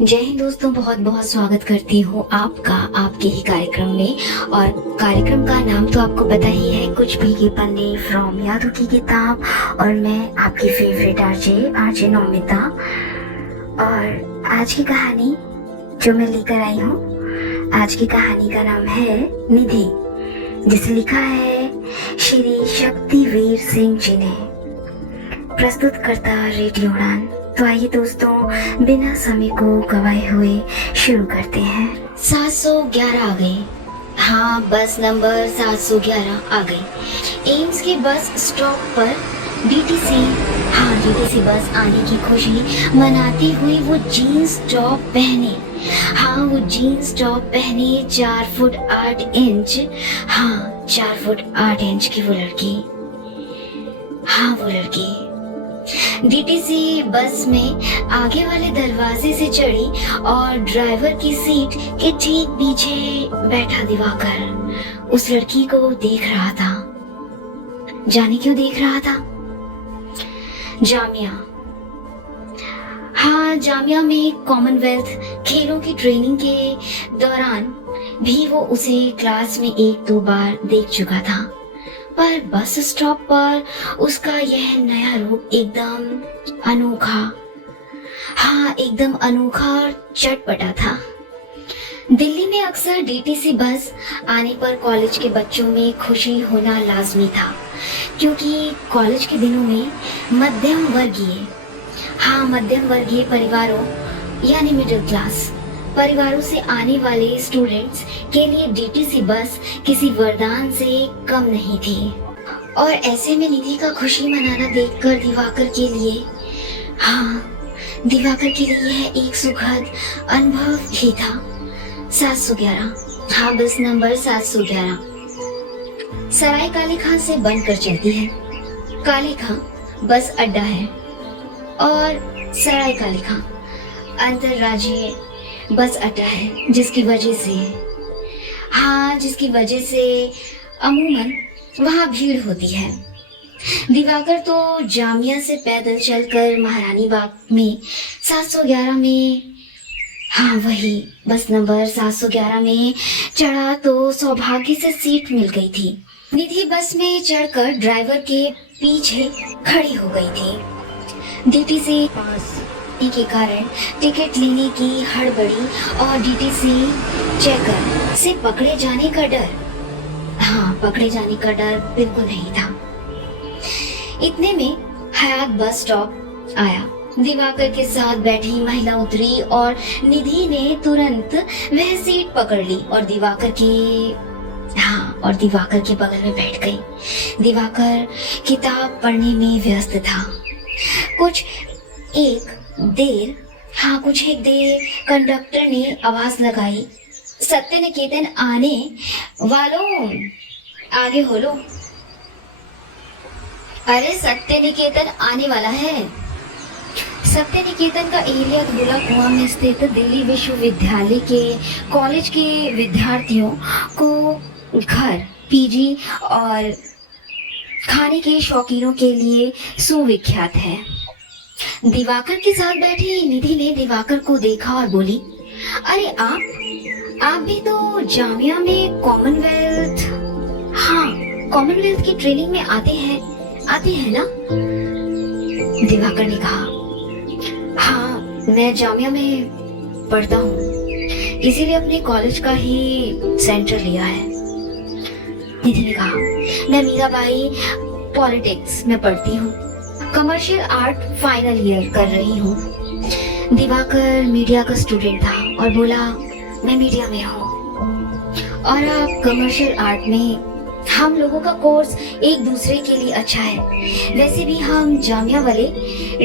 जय हिंद दोस्तों, बहुत बहुत स्वागत करती हूँ आपका आपके ही कार्यक्रम में। और कार्यक्रम का नाम तो आपको पता ही है, कुछ भी के पन्ने फ्रॉम यादों की किताब। और मैं आपकी फेवरेट आरजे नौमिता। और आज की कहानी जो मैं लेकर आई हूँ, आज की कहानी का नाम है निधि, जिसे लिखा है श्री शक्तिवीर सिंह जी ने। प्रस्तुत करता रेडियो उड़ान। तो आइए दोस्तों, बिना समय को गवाए हुए शुरू करते हैं। 711 आ गई। हाँ, बस नंबर 711 आ गई। एम्स के बस स्टॉप पर डीटीसी बस आने की खुशी मनाती हुई वो जीन्स टॉप पहने। हाँ, वो जीन्स टॉप पहने 4 फुट 8 इंच। हाँ, 4 फुट 8 इंच की वो लड़की। हाँ, वो लड़की डीटीसी बस में आगे वाले दरवाजे से चढ़ी और ड्राइवर की सीट के ठीक पीछे बैठा दिवाकर उस लड़की को देख रहा था। जाने क्यों देख रहा था? जामिया। हाँ, जामिया में कॉमनवेल्थ खेलों की ट्रेनिंग के दौरान भी वो उसे क्लास में 1-2 बार देख चुका था, पर बस स्टॉप पर उसका यह नया रूप एकदम अनोखा, हाँ एकदम अनोखा और चटपटा था। दिल्ली में अक्सर डीटीसी बस आने पर कॉलेज के बच्चों में खुशी होना लाजमी था, क्योंकि कॉलेज के दिनों में मध्यम वर्गीय परिवारों यानी मिडिल क्लास परिवारों से आने वाले स्टूडेंट्स के लिए डीटीसी बस किसी वरदान से कम नहीं थी। और ऐसे में निधि का खुशी मनाना देखकर दिवाकर के लिए यह एक सुखद अनुभव ही था। 711। हाँ, बस नंबर 711 सराय काले खां से बनकर चलती है। काले खां बस अड्डा है और सराय काले खां अंतरराज्यीय बस अड्डा है, जिसकी वजह से अमूमन वहाँ भीड़ होती है। दिवाकर तो जामिया से पैदल चलकर महारानी बाग में 711 में, हाँ वही बस नंबर 711 में चढ़ा तो सौभाग्य से सीट मिल गई थी। निधि बस में चढ़कर ड्राइवर के पीछे खड़ी हो गई थी। डीटीसी पास के कारण टिकट लेने की हड़बड़ी और डीटीसी चेकर से पकड़े जाने का डर बिल्कुल नहीं था। इतने में हयात बस स्टॉप आया। दिवाकर के साथ बैठी महिला उतरी और निधि ने तुरंत वह सीट पकड़ ली और दिवाकर के बगल में बैठ गई। दिवाकर किताब पढ़ने में व्यस्त था। कुछ एक देर कंडक्टर ने आवाज लगाई, सत्य निकेतन आने वालों आगे हो लो। अरे, सत्य निकेतन आने वाला है। सत्य निकेतन का एरिया बुला कुआं में स्थित दिल्ली विश्वविद्यालय के कॉलेज के विद्यार्थियों को घर, पीजी और खाने के शौकीनों के लिए सुविख्यात है। दिवाकर के साथ बैठी निधि ने दिवाकर को देखा और बोली, अरे आप भी तो जामिया में कॉमनवेल्थ की ट्रेनिंग में आते हैं ना? दिवाकर ने कहा, हाँ मैं जामिया में पढ़ता हूँ, इसीलिए अपने कॉलेज का ही सेंटर लिया है। निधि ने कहा, मैं मीराबाई पॉलिटिक्स में पढ़ती हूँ, कमर्शियल आर्ट फाइनल ईयर कर रही हूँ। दिवाकर मीडिया का स्टूडेंट था और बोला, मैं मीडिया में हूँ और आप कमर्शियल आर्ट में। हम लोगों का कोर्स एक दूसरे के लिए अच्छा है। वैसे भी हम जामिया वाले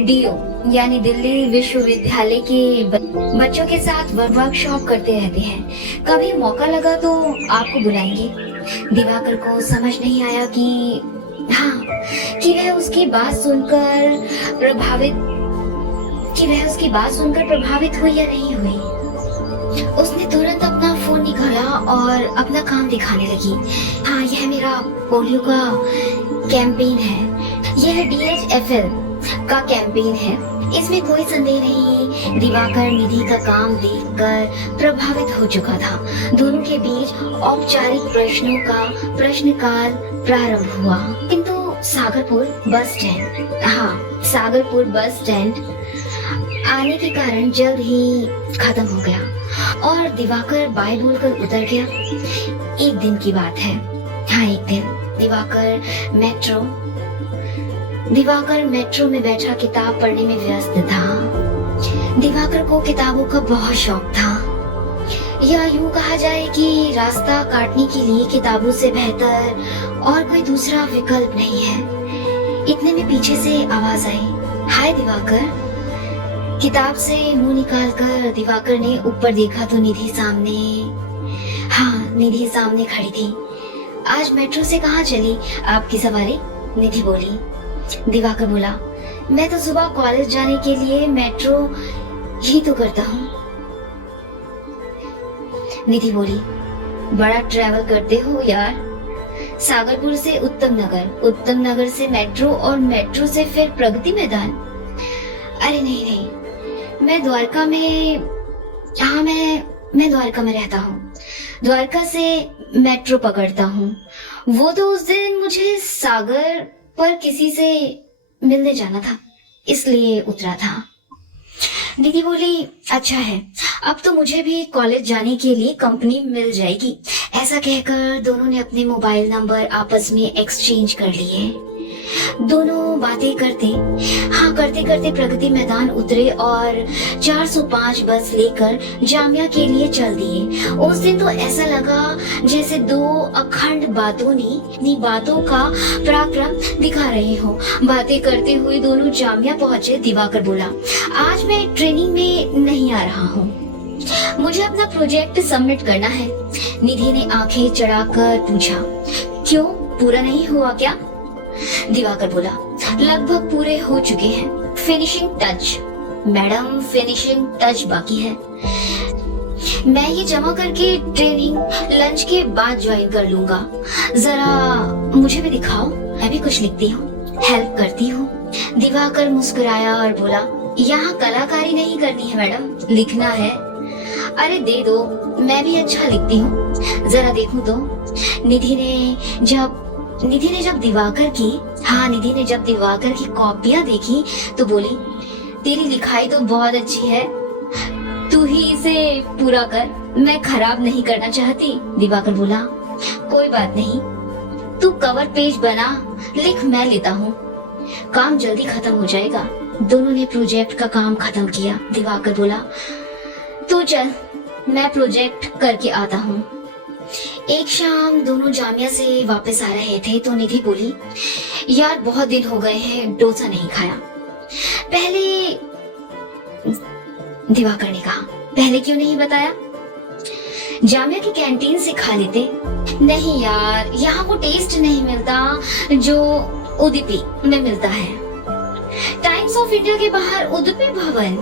डीओ यानी दिल्ली विश्वविद्यालय के बच्चों के साथ वर्कशॉप करते रहते हैं। कभी मौका लगा तो आपको बुलाएंगे। दिवाकर को समझ नहीं आया कि वह उसकी बात सुनकर प्रभावित हुई या नहीं हुई। उसने तुरंत अपना फोन निकाला और अपना काम दिखाने लगी। हाँ, यह मेरा पोलियो का कैंपेन है। यह DHFL का कैंपेन है। इसमें कोई संदेह नहीं, दिवाकर निधि का काम देखकर प्रभावित हो चुका था। दोनों के बीच औपचारिक प्रश्नों का प्रश्नकाल प्रारंभ हुआ, किंतु सागरपुर बस स्टैंड आने के कारण जल्द ही खत्म हो गया और दिवाकर बाय बोलकर उतर गया। एक दिन की बात है। हाँ, एक दिन दिवाकर मेट्रो में बैठा किताब पढ़ने में व्यस्त था। दिवाकर को किताबों का बहुत शौक था, या यूं कहा जाए कि रास्ता काटने के लिए किताबों से बेहतर और कोई दूसरा विकल्प नहीं है। इतने में पीछे से आवाज आई, हाय दिवाकर। किताब से मुंह निकालकर दिवाकर ने ऊपर देखा तो निधि सामने खड़ी थी। आज मेट्रो से कहाँ चली आपकी सवारी? निधि बोली। दिवाकर बोला, मैं तो सुबह कॉलेज जाने के लिए मेट्रो ही तो करता हूँ। निधि बोली, बड़ा ट्रैवल करते हो यार। सागरपुर से उत्तम नगर से मेट्रो और मेट्रो से फिर प्रगति मैदान। अरे नहीं, मैं द्वारका में रहता हूँ। द्वारका से मेट्रो पकड़ता हूँ। वो तो उस दिन मुझे सागर पर किसी से मिलने जाना था, इसलिए उतरा था। निधि बोली, अच्छा है, अब तो मुझे भी कॉलेज जाने के लिए कंपनी मिल जाएगी। ऐसा कहकर दोनों ने अपने मोबाइल नंबर आपस में एक्सचेंज कर लिए। दोनों बातें करते प्रगति मैदान उतरे और 405 बस लेकर जामिया के लिए चल दिए। उस दिन तो ऐसा लगा जैसे दो अखंड बातों का पराक्रम दिखा रहे हो। बातें करते हुए दोनों जामिया पहुंचे। दिवाकर बोला, आज मैं ट्रेनिंग में नहीं आ रहा हूँ, मुझे अपना प्रोजेक्ट सबमिट करना है। निधि ने आंखें चढ़ाकर पूछा, क्यों, पूरा नहीं हुआ क्या? दिवाकर बोला, लगभग पूरे हो चुके हैं, फिनिशिंग टच बाकी है। मैं ये जमा करके ट्रेनिंग लंच के बाद ज्वाइन कर लूंगा। जरा मुझे भी दिखाओ, मैं भी कुछ लिखती हूँ, हेल्प करती हूँ। दिवाकर मुस्कुराया और बोला, यहाँ कलाकारी नहीं करनी है मैडम, लिखना है। अरे दे दो, मैं भी अच्छा लिखती हूँ, जरा देखूं तो। निधि ने जब दिवाकर की कॉपियां देखी तो बोली, तेरी लिखाई तो बहुत अच्छी है, तू ही इसे पूरा कर, मैं खराब नहीं करना चाहती। दिवाकर बोला, कोई बात नहीं, तू कवर पेज बना, लिख, मैं लेता हूँ, काम जल्दी खत्म हो जाएगा। दोनों ने प्रोजेक्ट का काम खत्म किया। दिवाकर बोला, तू चल, मैं प्रोजेक्ट करके आता हूँ। एक शाम दोनों जामिया से वापस आ रहे थे तो निधि बोली, यार बहुत दिन हो गए हैं, डोसा नहीं खाया। दिवाकर ने कहा, पहले क्यों नहीं बताया? जामिया की कैंटीन से खा लेते। नहीं यार, यहाँ वो टेस्ट नहीं मिलता जो उदुपी में मिलता है। टाइम्स ऑफ इंडिया के बाहर उदुपी भवन,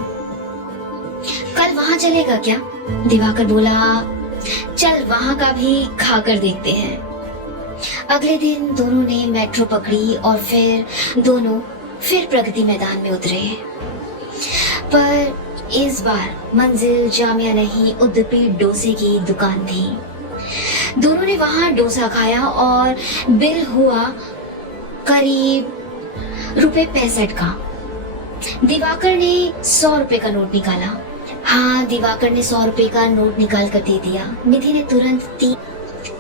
कल वहाँ चलेगा क्या? दिवाकर बोला, चल वहाँ का भी खाकर देखते हैं। अगले दिन दोनों ने मेट्रो पकड़ी और फिर प्रगति मैदान में उतरे। पर इस बार मंजिल जामिया नहीं, उदुपी डोसे की दुकान थी। दोनों ने वहाँ डोसा खाया और बिल हुआ करीब ₹65 का। दिवाकर ने 100 रुपए का नोट निकाला। हाँ, दिवाकर ने 100 रुपए का नोट निकाल कर दे दिया। निधि ने तुरंत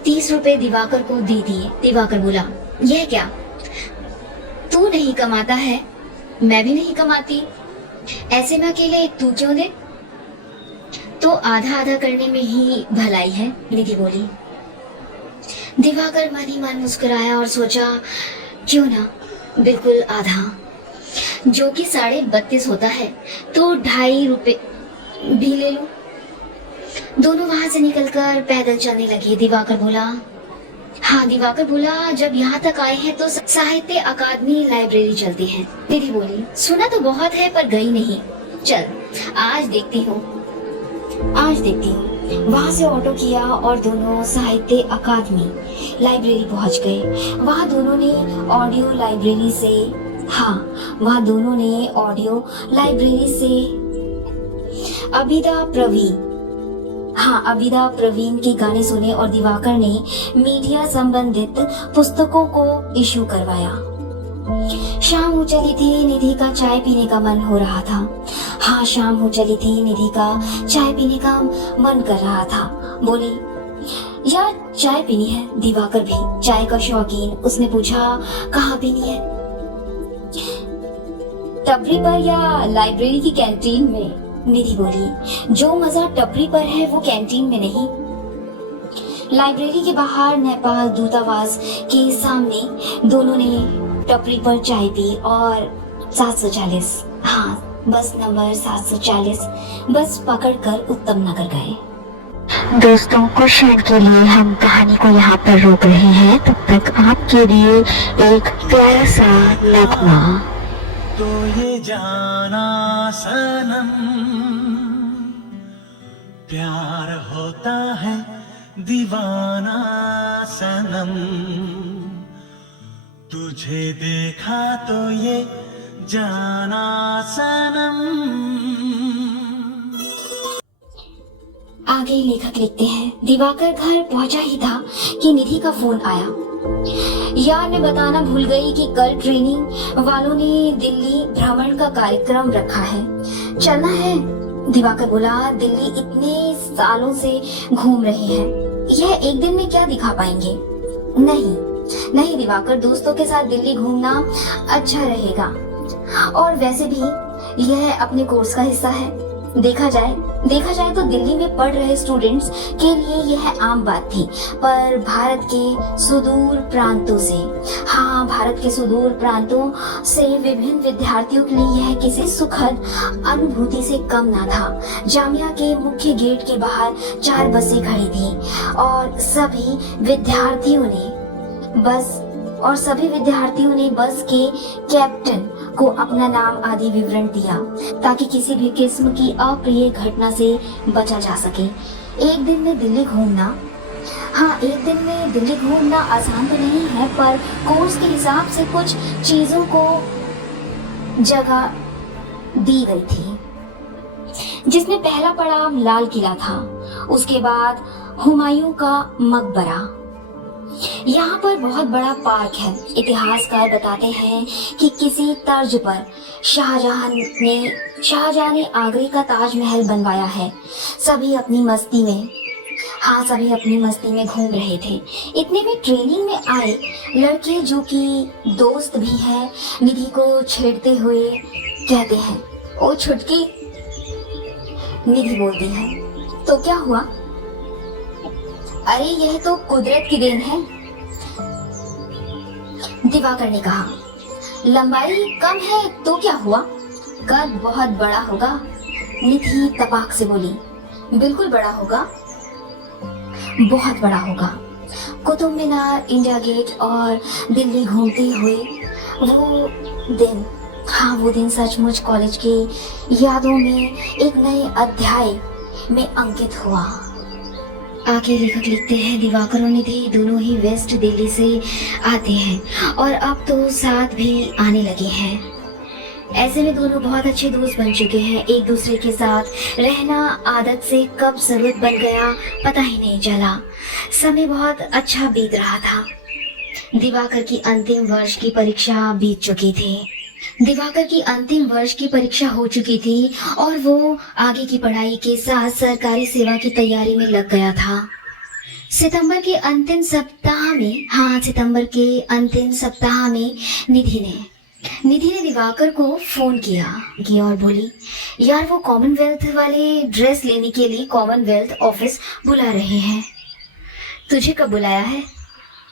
30 रुपए दिवाकर को दे दिए। दिवाकर बोला, यह क्या, तू नहीं कमाता है, मैं भी नहीं कमाती, ऐसे में अकेले तू क्यों दे? तो आधा आधा करने में ही भलाई है, निधि बोली। दिवाकर मन ही मन मुस्कुराया और सोचा, क्यों ना, बिल्कुल आधा, जो कि 32.5 होता है, तो 2.5 रुपए भी ले लो। दोनों वहां से निकलकर पैदल चलने लगे। दिवाकर बोला, जब यहाँ तक आए हैं तो साहित्य अकादमी लाइब्रेरी चलती है। निधि बोली, सुना तो बहुत है पर गई नहीं, चल आज देखती हूँ। वहां से ऑटो किया और दोनों साहित्य अकादमी लाइब्रेरी पहुंच गए। वहां दोनों ने ऑडियो लाइब्रेरी से हाँ, वहाँ दोनों ने ऑडियो लाइब्रेरी से अबिदा प्रवीण अबिदा प्रवीण के गाने सुने और दिवाकर ने मीडिया संबंधित पुस्तकों को इशू करवाया। शाम हो चली थी, निधि का चाय पीने का मन हो रहा था। हाँ, शाम हो चली थी, निधि का चाय पीने का मन कर रहा था। बोली, यार चाय पीनी है। दिवाकर भी चाय का शौकीन, उसने पूछा, कहाँ पीनी है? टपरी पर या लाइब्रेरी की कैंटीन में? निधि बोली, जो मजा टपरी पर है वो कैंटीन में नहीं। लाइब्रेरी के बाहर नेपाल दूतावास के सामने दोनों ने टपरी पर चाय पी और 740 बस नंबर 740 बस पकड़कर उत्तम नगर गए। दोस्तों, कुछ क्षण के लिए हम कहानी को यहाँ पर रोक रहे हैं। तब तक आपके लिए एक प्यारा सा नगमा। तो ये जाना सनम, प्यार होता है दीवाना सनम, तुझे देखा तो ये जाना सनम। आगे लेखक लिखते हैं, दिवाकर घर पहुंचा ही था कि निधि का फोन आया। यार ने बताना भूल गई कि कल ट्रेनिंग वालों ने दिल्ली भ्रमण का कार्यक्रम रखा है, चलना है। दिवाकर बोला, दिल्ली इतने सालों से घूम रहे हैं, यह एक दिन में क्या दिखा पाएंगे? नहीं दिवाकर, दोस्तों के साथ दिल्ली घूमना अच्छा रहेगा और वैसे भी यह अपने कोर्स का हिस्सा है। देखा जाए तो दिल्ली में पढ़ रहे स्टूडेंट्स के लिए यह आम बात थी, पर भारत के सुदूर प्रांतों से विभिन्न विद्यार्थियों के लिए यह किसी सुखद अनुभूति से कम न था। जामिया के मुख्य गेट के बाहर 4 बसें खड़ी थी और सभी विद्यार्थियों ने बस के कैप्टन को अपना नाम आदि विवरण दिया ताकि किसी भी किस्म की अप्रिय घटना से बचा जा सके। एक दिन में दिल्ली घूमना आसान तो नहीं है, पर कोर्स के हिसाब से कुछ चीजों को जगह दी गई थी, जिसमें पहला पड़ाव लाल किला था, उसके बाद हुमायूं का मकबरा। यहाँ पर बहुत बड़ा पार्क है। इतिहासकार बताते हैं कि किसी तर्ज पर शाहजहां ने आगरे का ताजमहल बनवाया है। सभी अपनी मस्ती में घूम रहे थे। इतने में ट्रेनिंग में आए लड़के, जो कि दोस्त भी है, निधि को छेड़ते हुए कहते हैं, ओ छुटकी। निधि बोलती है, तो क्या हुआ? अरे यह तो कुदरत की देन है। दिवाकर ने कहा, लंबाई कम है तो क्या हुआ, कद बहुत बड़ा होगा। निधि तपाक से बोली, बिल्कुल बड़ा होगा, बहुत बड़ा होगा। कुतुब मीनार, इंडिया गेट और दिल्ली घूमते हुए वो दिन सचमुच कॉलेज की यादों में एक नए अध्याय में अंकित हुआ। आगे लेखक लिखते हैं, दिवाकर और निधि दोनों ही वेस्ट दिल्ली से आते हैं और अब तो साथ भी आने लगे हैं। ऐसे में दोनों बहुत अच्छे दोस्त बन चुके हैं। एक दूसरे के साथ रहना आदत से कब जरूरत बन गया पता ही नहीं चला। समय बहुत अच्छा बीत रहा था। दिवाकर की अंतिम वर्ष की परीक्षा हो चुकी थी और वो आगे की पढ़ाई के साथ सरकारी सेवा की तैयारी में लग गया था। सितंबर के अंतिम सप्ताह में निधि ने दिवाकर को फोन किया और बोली, यार वो कॉमनवेल्थ वाले ड्रेस लेने के लिए कॉमनवेल्थ ऑफिस बुला रहे हैं। तुझे कब बुलाया है?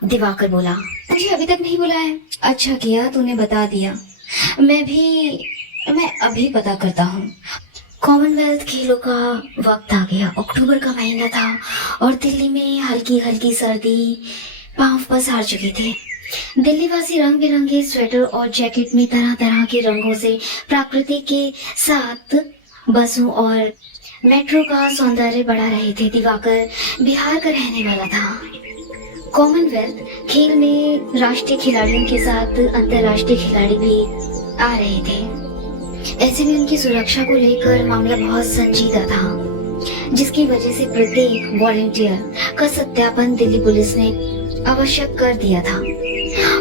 दिवाकर बोला, मुझे अभी तक नहीं बुलाया। अच्छा किया तूने बता दिया, मैं अभी पता करता हूँ। कॉमनवेल्थ खेलों का वक्त आ गया। अक्टूबर का महीना था और दिल्ली में हल्की हल्की सर्दी पांव पसार चुके थे। दिल्ली वासी रंग बिरंगे स्वेटर और जैकेट में तरह तरह के रंगों से प्रकृति के साथ बसों और मेट्रो का सौंदर्य बढ़ा रहे थे। दिवाकर बिहार का रहने वाला था। कॉमनवेल्थ खेल में राष्ट्रीय खिलाड़ियों के साथ अंतर्राष्ट्रीय खिलाड़ी भी आ रहे थे। ऐसे में उनकी सुरक्षा को लेकर मामला बहुत संजीदा था, जिसकी वजह से प्रत्येक वॉलंटियर का सत्यापन दिल्ली पुलिस ने आवश्यक कर दिया था।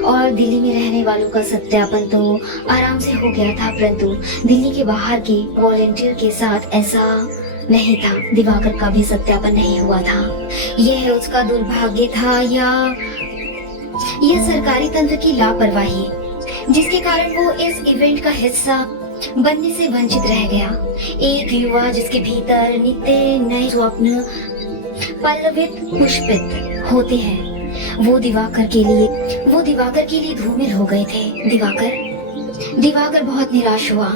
और दिल्ली में रहने वालों का सत्यापन तो आराम से हो गया था, परंतु दिल्ली के बाहर के वॉलंटियर के साथ ऐसा नहीं था। दिवाकर का भी सत्यापन नहीं हुआ था। यह उसका दुर्भाग्य था या यह सरकारी तंत्र की लापरवाही, जिसके कारण वो इस इवेंट का हिस्सा बनने से वंचित रह गया। एक युवा जिसके भीतर नित्य नए स्वप्न पल्लवित पुष्पित होते हैं, वो दिवाकर के लिए धूमिल हो गए थे। दिवाकर बहुत निराश हुआ।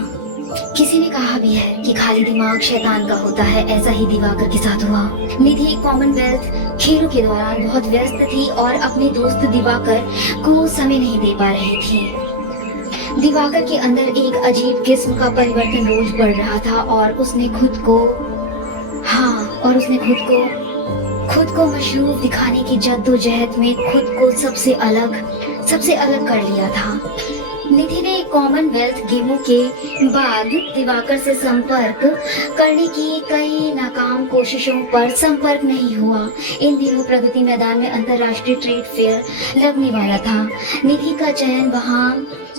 किसी ने कहा भी है कि खाली दिमाग शैतान का होता है, ऐसा ही दिवाकर के साथ हुआ। निधि कॉमनवेल्थ खेलों के दौरान बहुत व्यस्त थी और अपने दोस्त दिवाकर को समय नहीं दे पा रही थी। दिवाकर के अंदर एक अजीब किस्म का परिवर्तन रोज बढ़ रहा था और उसने खुद को मशरूफ दिखाने की जद्दोजहद में खुद को सबसे अलग कर लिया था। निधि ने कॉमनवेल्थ गेमों के बाद दिवाकर से संपर्क करने की कई नाकाम कोशिशों पर संपर्क नहीं हुआ। इन दिनों प्रगति मैदान में अंतर्राष्ट्रीय ट्रेड फेयर लगने वाला था। निधि का चयन वहां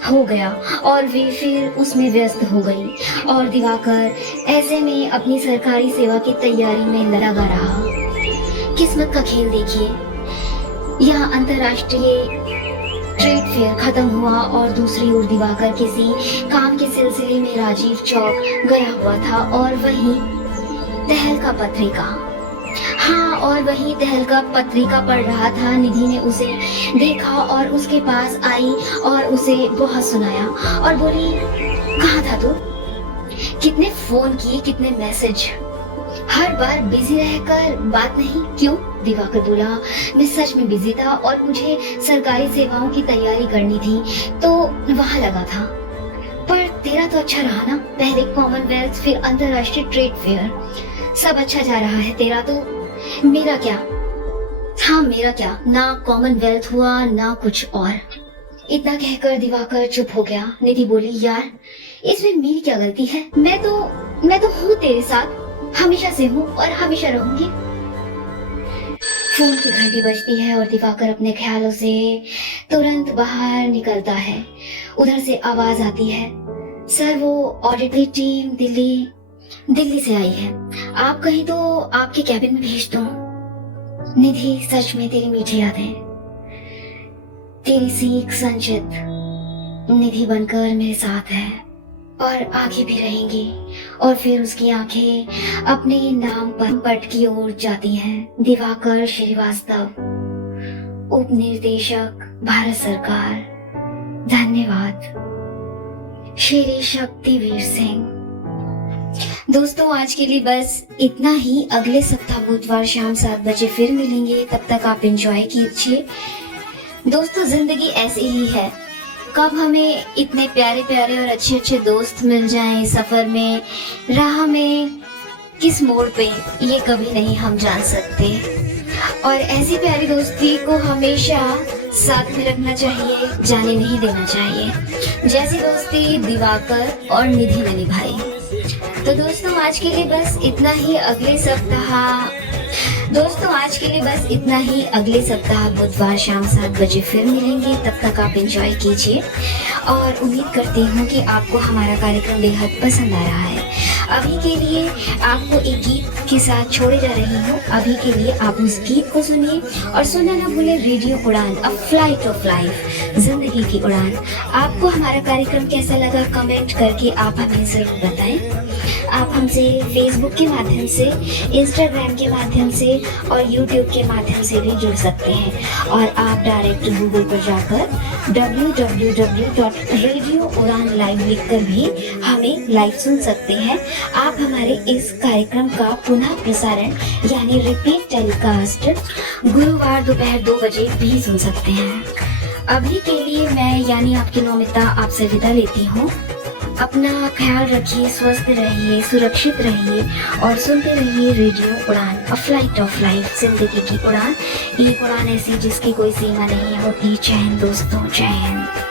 हो गया और वे फिर उसमें व्यस्त हो गई और दिवाकर ऐसे में अपनी सरकारी सेवा की तैयारी में लगा रहा। किस्मत का खेल देखिए, यहाँ अंतर्राष्ट्रीय ट्रेड फेयर खत्म हुआ और दूसरी ओर दिवाकर किसी काम के सिलसिले में राजीव चौक गया हुआ था और वहीं तहलका पत्रिका पढ़ रहा था। निधि ने उसे देखा और उसके पास आई और उसे बहुत सुनाया और बोली, कहाँ था तू? कितने फोन किए, कितने मैसेज, हर बार बिजी रहकर बात नहीं क्यों? दिवाकर बोला, मैं सच में बिजी था और मुझे सरकारी सेवाओं की तैयारी करनी थी तो वहां लगा था। पर तेरा तो अच्छा रहा ना, पहले कॉमनवेल्थ फिर अंतर्राष्ट्रीय ट्रेड फेयर, सब अच्छा जा रहा है तेरा तो। मेरा क्या? हाँ मेरा क्या, ना कॉमनवेल्थ हुआ ना कुछ और। इतना कहकर दिवाकर चुप हो गया। निधि बोली, यार इसमें मेरी क्या गलती है? मैं तो हूँ तेरे साथ, हमेशा से हूँ और हमेशा रहूंगी। फोन की घंटी बजती है और दिवाकर अपने ख्यालों से तुरंत बाहर निकलता है। उधर से आवाज आती है, सर वो ऑडिटरी टीम दिल्ली से आई है, आप कहीं तो आपके कैबिन में भेज दो। निधि, सच में तेरी मीठी यादें, तेरी सीख संचित निधि बनकर मेरे साथ है और आगे भी रहेंगी। और फिर उसकी आंखें अपने नाम पर पट की ओर जाती हैं। दिवाकर श्रीवास्तव, उप निर्देशक, भारत सरकार, धन्यवाद। श्री शक्तिवीर सिंह। दोस्तों आज के लिए बस इतना ही। अगले सप्ताह बुधवार शाम 7 बजे फिर मिलेंगे। तब तक आप एंजॉय कीजिए। दोस्तों जिंदगी ऐसी ही है, कब हमें इतने प्यारे प्यारे और अच्छे अच्छे दोस्त मिल जाएं सफर में, राह में, किस मोड़ पे, ये कभी नहीं हम जान सकते। और ऐसी प्यारी दोस्ती को हमेशा साथ में रखना चाहिए, जाने नहीं देना चाहिए, जैसी दोस्ती दिवाकर और निधि ने निभाई। तो दोस्तों आज के लिए बस इतना ही। अगले सप्ताह बुधवार शाम 7 बजे फिर मिलेंगे। तब तक आप एंजॉय कीजिए और उम्मीद करती हूँ कि आपको हमारा कार्यक्रम बेहद पसंद आ रहा है। अभी के लिए आपको एक गीत के साथ छोड़े जा रही हूँ। अभी के लिए आप उस गीत को सुनिए और सुनना ना भूले रेडियो उड़ान, अ फ्लाइट ऑफ लाइफ, जिंदगी की उड़ान। आपको हमारा कार्यक्रम कैसा लगा कमेंट करके आप हमें जरूर बताएं। आप हमसे फेसबुक के माध्यम से, इंस्टाग्राम के माध्यम से और यूट्यूब के माध्यम से भी जुड़ सकते हैं। और आप डायरेक्ट गूगल पर जाकर www.radioudanlive लिखकर भी हमें लाइव सुन सकते हैं। आप हमारे इस कार्यक्रम का पुनः प्रसारण यानी रिपीट टेलीकास्ट गुरुवार दोपहर 2 बजे भी सुन सकते हैं। अभी के लिए मैं यानी आपकी नौमिता आपसे विदा लेती हूँ। अपना ख्याल रखिए, स्वस्थ रहिए, सुरक्षित रहिए और सुनते रहिए रेडियो उड़ान, अ फ्लाइट ऑफ लाइफ, जिंदगी की उड़ान। ये उड़ान ऐसी जिसकी कोई सीमा नहीं होती। जय हिंद दोस्तों, जय हिंद।